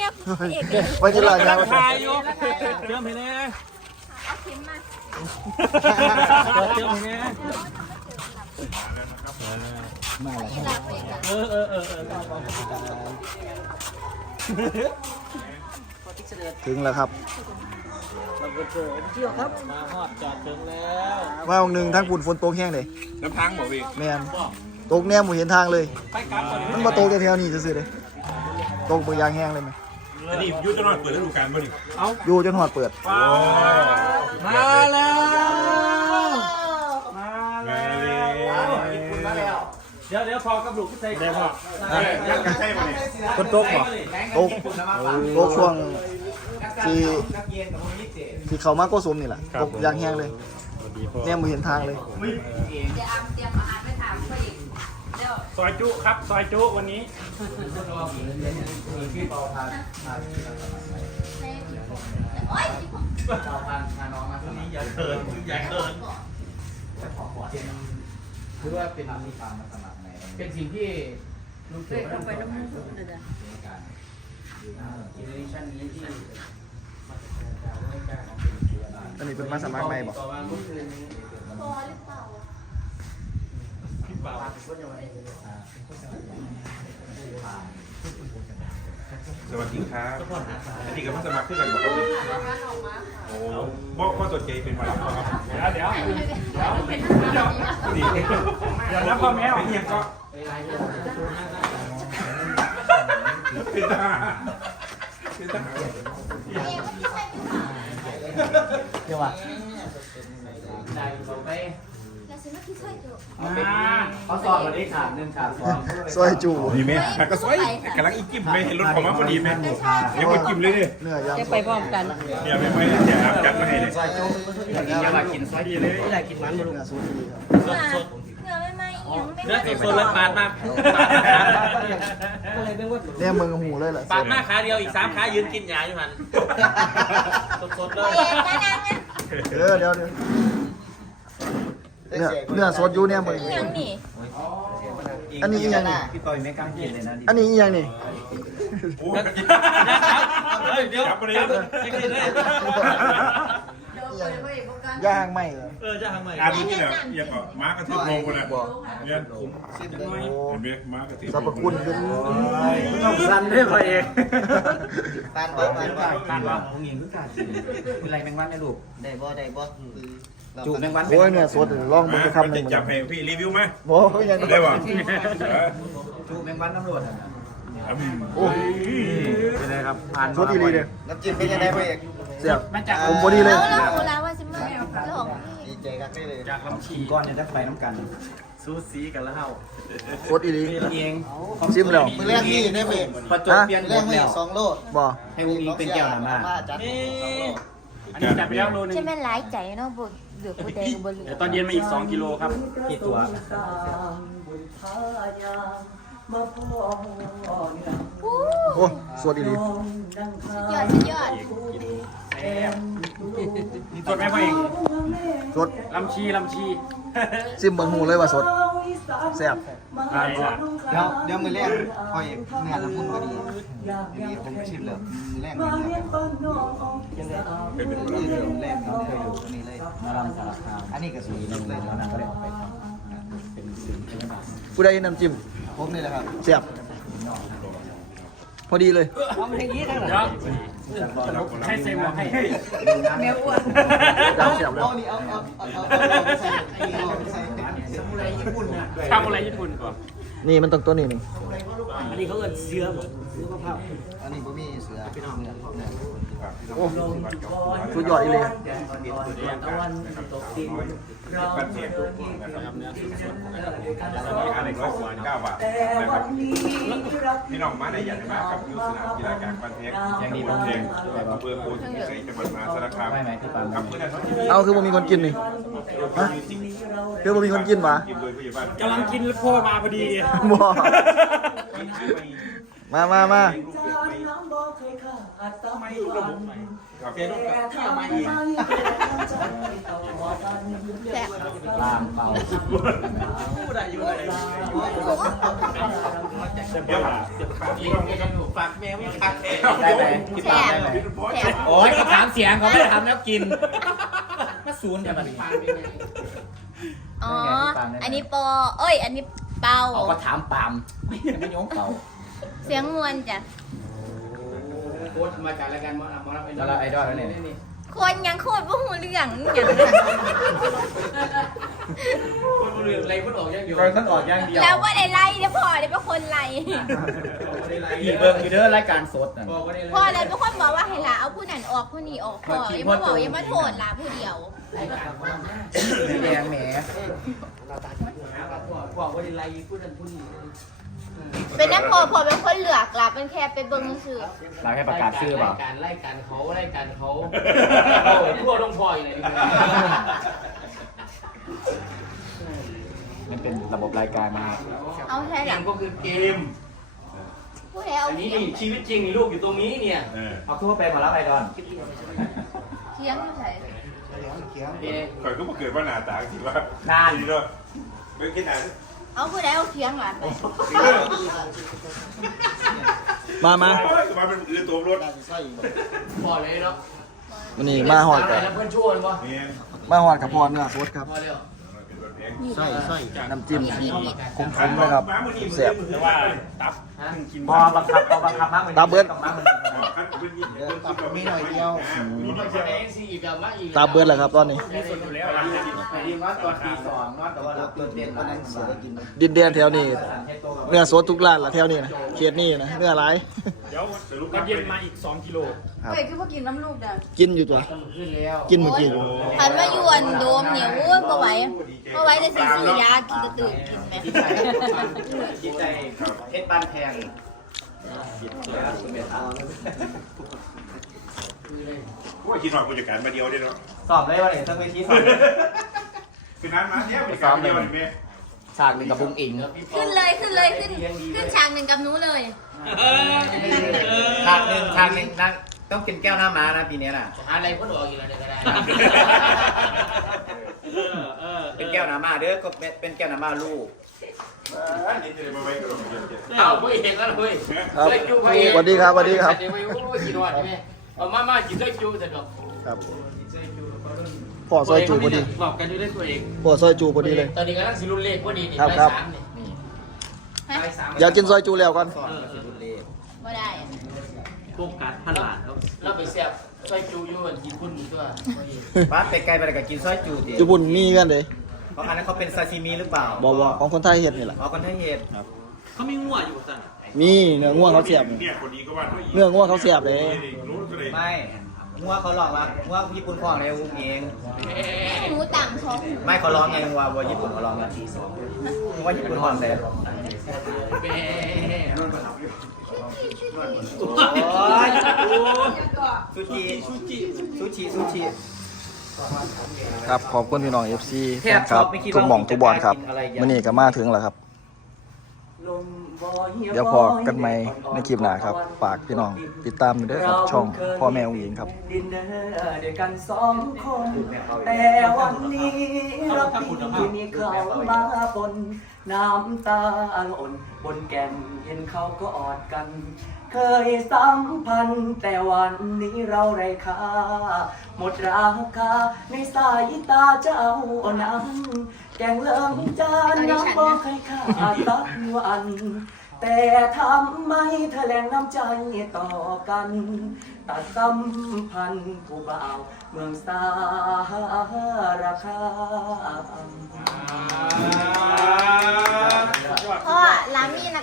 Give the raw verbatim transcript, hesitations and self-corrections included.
บเอกไปที่ร้านยางถ่ายอยู่เจิมให้แน่เอาเข็มมาเจิมให้แน่มาแล้วเออเออเออเออถึงแล้วครับมาฮอดจอดถึงแล้วมาองหนึ่งทางปุ่นฝนตกแห้งเลยน้ำพังบอกพี่แมนตกแนมหมูเห็นทางเลยไปกลับก่อนมันมาตกแถวๆนี้ซื่อๆเลยตกเบอร์ยางแห้งเลยไหมอันนี้ยุทธนอดเปิดฤดูกาลบ่ดิอยู่จนหอดเปิดมาแล้วมาแล้วเดี๋ยวเดี๋ยวพอกระดูกที่ใส่ได้พอยังใช่ป่ะเนี่ยคนตกป่ะตกตกช่วงที่ที่เขามาโกสมนี่แหละตกยางแห้งเลยแนมหมูเห็นทางเลยเดี๋ยวอามเตรียมอาหารไปถามเขาอีกเดี๋ยวซอยจุครับซอยจุวันนี้โอ๊ยอย่าเขินอย่าเขินคือว่าเป็นมีความมาสมัครในเป็นสิ่งที่ลุงเคเสือยลงไปน้ำมูกเดี๋ยวในการเจเนอเรชันนี้ที่อันนี้เป็นมาสมัครใหม่บอกพอหรือเปล่าสวัสดีครับอันนี้ก็มาสมัครขึ้นกันบอกครับโอ้บอกข้อสนใจเป็นวันครับเดี๋ยวเดี๋ยวนี่เดี๋ยวแล้วพ่อแม่เป็นยังก็เป็นทหารเป็นทหารเดี๋ยวว่าได้เราไปแล้วฉันไม่คิดใช่ตัวเขาสอบวันนี้ขาดหนึ่งขาดสองซอยจูนี่แม่ก็สวยกำลังอีกจิ้มไม่เห็นรถของมาพอดีไหมยังไม่จิ้มเลยดิเนื้อยางจะไปพร้อมกันเนี่ยไม่ไม่เดี๋ยวจัดมาให้เลยอยากกินยาบากินซอยดีเลยอยากกินมันเนื้อสูดีครับเนื้อไม่ไหมยังไม่เนื้อสดๆเลยปาดมาแนมเมืองหูเลยแหละปาดมาขาเดียวอีกสามขายืนกินหยาอยู่หันสดๆเลยเอกนะนางอ่ะเออเดี๋ยวเดี๋ยวเนื้อเนื้อสดอยู่เนี่ยเมืองยังนี่อันนี้อีกอย่างนี่พี่ปอยไม่กล้ากินเลยนะอันนี้อีกอย่างนี่โอ้เดี๋ยวจับไปเลยย่างไม่เหรอเออจะทำไมอันนี้เนี่ยยังก็ม้ากระทืบลงคนละเนี่ยผมเห็นไหมม้ากระทืบสรรพคุณคือรันได้พอเองปานบ่ปานบ่การว่าของเงินคือการคือไรแมงวันนะลูกได้บ่ได้บ่จูบแมงวันโอ้ยเนี่ยสดลองมันมาจะเขาคำหจะนึ่งจับให้พี่รีวิวไหมโอ้ยยังได้ป่ะจูบแมงวันตำรวจโอ้ยเป็นไรครับผ่านสดอีหลีเลยน้ำจิ้มเป็นยังไงพ่อเอกเสียบมันจากผมพอดีเลยแล้วเราแล้วว่าจะมาหลอกดีใจกันได้เลยจากลำชีก้อนเนี่ยได้ไฟน้ำกันซูซีกันแล้วเฮาสดอีหลีเองชิมแล้วมือแรกนี่ได้พ่อเอกประจบเปลี่ยนมือหแรมกดไม่แล้วสองโลบ่ให้วงอิงเป็นแก้วน้ำมาจัดอันนี้จับไปแล้วโลนึงใช่ไหมหลายใจเนาะบุเหลือผู้ใดก็บ่เหลือเดี๋ยวตอนเย็นมาอีกสองกิโลครับกี่ตัวโอ้โอ้สดอีหลียอดสุดยอดมีสดไหมพ่อเองสดลำชีลำชีซิมเบิ่งหูเลยว่าสดแซ่บอะไรล่ะเดี๋ยวเดี๋ยวมือแรกพ่อเอกเนื้อละมุนพอดีดีผมชิมเลยมือแรกมือแรกเป็นเป็นมือแรกเคยอยู่ตรงนี้เลยมาลำสารคามอันนี้ก็สูงเลยแล้วนางก็ได้ออกไปทำเป็นสิ่งที่ไม่ได้ผู้ใดน้ำจิ้มผมนี่แหละครับแซ่บพอดีเลยเดี๋ยวให้เซมบอกให้แมวอ้วนยำแซ่บเลยเอานี่เอาเอาเอาเอาใส่เอาใส่ทำอะไรญี่ปุ่นก่อนนี่มันต้องตัวนี้นี่อันนี้เขาเอิ้นเสื้อหมดอันนี้บ่มีเสือพี่น้องเนี่ยเนี่ยโอ้สุดยอดอีเลยตะวันตกดินเราปันเทียนนะครับเนื้ออะไรร้อยสิบเก้าบาทนะครับพี่น้องมาในอย่างมากกับยูสนามกีฬากลางปันเทียนอย่างนี้ปันเทียนอำเภอโพธิ์พิสัยจังหวัดมหาสารคามครับเพื่อนเอาคือบ่มีคนกินนี่ฮะคือบ่มีคนกินหวะกินโดยผู้ใหญ่บ้านกำลังกินแล้วพ่อมาพอดีบ่มามามาเคยขาดสักไม่วัระนบบใหม่ครับเสียลูกกับที่เอามาไม่อีกแซ่บลามเป่าพูดอะไรอยู่เลยเดี๋ยวฝากพี่น้องกันอยู่ฝากแมวไม่คักแได้ไหมที่แซ่ปากบได้ไหมแซ่บโอ้ยเขาถามเสียงเขาไม่ได้ถามแล้วกินมาศูนย์เนี่ยมันอ๋ออันนี้ปอเอ้ยอันนี้เปาเขาก็ถามปามไม่ไม่ยงเป่าเสียงมวลจ้ะโค้ดมาจากรายการมอมอรับไอดอลแล้วเนี่ยคนยังโคตรบ่หูเรื่องอย่างนั้นคนเรื่องอะไรคนออกยังอยู่คนออกยังเดียวแล้วว่าได้ไล่เดี๋ยวพ่อได้เป็นคนไล่อีเบิร์กอีเดอร์รายการสดน่ะพ่อเลยเป็นคนบอกว่าให้ละเอาผู้นั้นออกผู้นี้ออกพ่ออย่ามาบอกอย่ามาโทษละผู้เดียวแดงแหมบอกว่าอะไรพูดกันพูดนี้เป็นนักพ่อพ่อเป็นคนเหลือกละเป็นแค่ไปเบิ่งซื่อเราให้ประกาศชื่อเปล่าการไล่การเขาไล่การเขาโอ้ยทั่วต้องพอยเลยมันเป็นระบบรายการมาเอาแค่หลังก็คือเกมผู้ใดเอาอันนี้เทียงนี่ชีวิตจริงนี่ลูกอยู่ตรงนี้เนี่ยเออเอาคือว่าเป็นหมอรับไอดอลเทียงอยู่ไหนข่อยก็มาเกิดว่าหนาตาคิดว่าดีเนาะไม่คิดนานเอาผู้ใดเอาเทียงล่ะมามามาเป็นอือตัวรถบอกเลยเนาะวันนี้มาหอดกับแล้วเพื่อนช่วยป่ะนี่มาหอดกับพรเนื้อสดครับพอเร็วเป็นรถแพงใส่ใส่น้ำจิ้มคมๆเลยครับแซ่บแต่ว่าตับกินพอบังคับพอบังคับมากมันตาเบิดมีหน่อยเดียวมีคนแสดงสิอีกแล้วมาอีกตาเบิดแหละครับตอนนี้ที่สุดอยู่แล้วดีว่าตอนปีสองนอตแต่ว่าเราเติมเต็มมานั้นเสือกินดินแดนแถวนี้เนื้อสดทุกร้านละแถวนี้นะเขตนี้นะเนื้อหลายเดี๋ยวก็เย็นมาอีกสองกิโลครับเฮ้ยคือพวกกินน้ำลูกเด้อกินอยู่ตัวขึ้นแล้วกินเมื่อกี้อยู่หันมาอยู่อันโดมเนี่ยโอ้ยบ่ไหวบ่ไหวจะสิซื้อยากินกระตือกินไหมจิตใจจิตใจเพชรบ้านแพงว่าคิดหน่อยผู้จัดการมาเดียวได้เนาะสอบเลยว่าไหนต้องไปที่สอบคือนั้นมาเนี่ยผู้จัดการเดียวนี่แม่ฉากหนึ่งกับบุ้งอิงขึ้นเลยขึ้นเลยขึ้นขึ้นฉากหนึ่งกับหนูเลยฉากหนึ่งฉากหนึ่งนั่งต้องกินแก้วหน้าม้านะปีนี้น่ะหาอะไรก็ดอกอยู่แล้วก็ได้เป็นแก้วหน้าม้าเด้อก็เป็นแก้วหน้าม้าลูกนี่จะมาไว้ก็ต้องเย็นเอาไม่เห็นแล้วเฮ้ยครับสวัสดีครับสวัสดีครับเดี๋ยวไปรู้ว่ากี่วันใช่ไหมเอามามากินได้จูแต่ดอกครับพ่อซอยจูพอดีบอกกันอยู่ได้ตัวเองพ่อซอยจูพอดีเลยตอนนี้กำลังสิรุ่นเลขพอดีนี่ครับไปครับสามนี่ฮะอยากกินซอยจูแล้วก่อนบ่ได้โครงการพันล้านแล้วเราไปเสียบใส่จูอยู่กินพุ่นตัวบ้านเป็ดไก่ไปแต่กับกินซอยจูดิญี่ปุ่นมีกันเลยเพราะอันนั้นเขาเป็นซาซิมิหรือเปล่าบอของคนไทยเฮ็ดนี่แหละอ๋อคนไทยเห็ดเขามีงัวอยู่สั่นมีเนื้อง่วงเขาเสียบเนี่ยคนนี้ก็ว่าด้วยเนื้อง่วงเขาเสียบเลยรู้ก็เลยไม่งัวเขาหลอกว่างัวญี่ปุ่นฟ้องในวุ้งเองหนูต่างท้องไม่เขาร้องไงงัววัวญี่ปุ่นเขาร้องนะงัวญี่ปุ่นฟ้องแต่โอ้ยซูชิซูชิซูชิซูชิครับขอบคุณพี่น้อง เอฟ ซีแทบครับไม่คิดทุว่ากหม่องทุกบอลครับจะกล้ากินอะไรอย่างมื้อนี้ก็มาถึงแล้วครับ เดี๋ยวพอกันใหม่ในคลิปหน้าครับฝากพี่น้องติดตามอยู่ด้วยครับช่องพ่อแม่องค์หญิงครับดินเดอเดียวกันสองคน แต่วันนี้เราปีมีเขามาปนน้ำตาหล่นบนแก้มเห็นเขาก็อดกัน เคยสัมพันธ์แต่วันนี้เราไร้ค่าหมดราคาในสายตาเจ้านั้น แกงเลิงจานน้ำบอกใครขาดสักวัน แต่ทำไมเธอแรงน้ำใจต่อกัน ตัดสัมพันธ์ผู้บ่าวเมืองสารคาม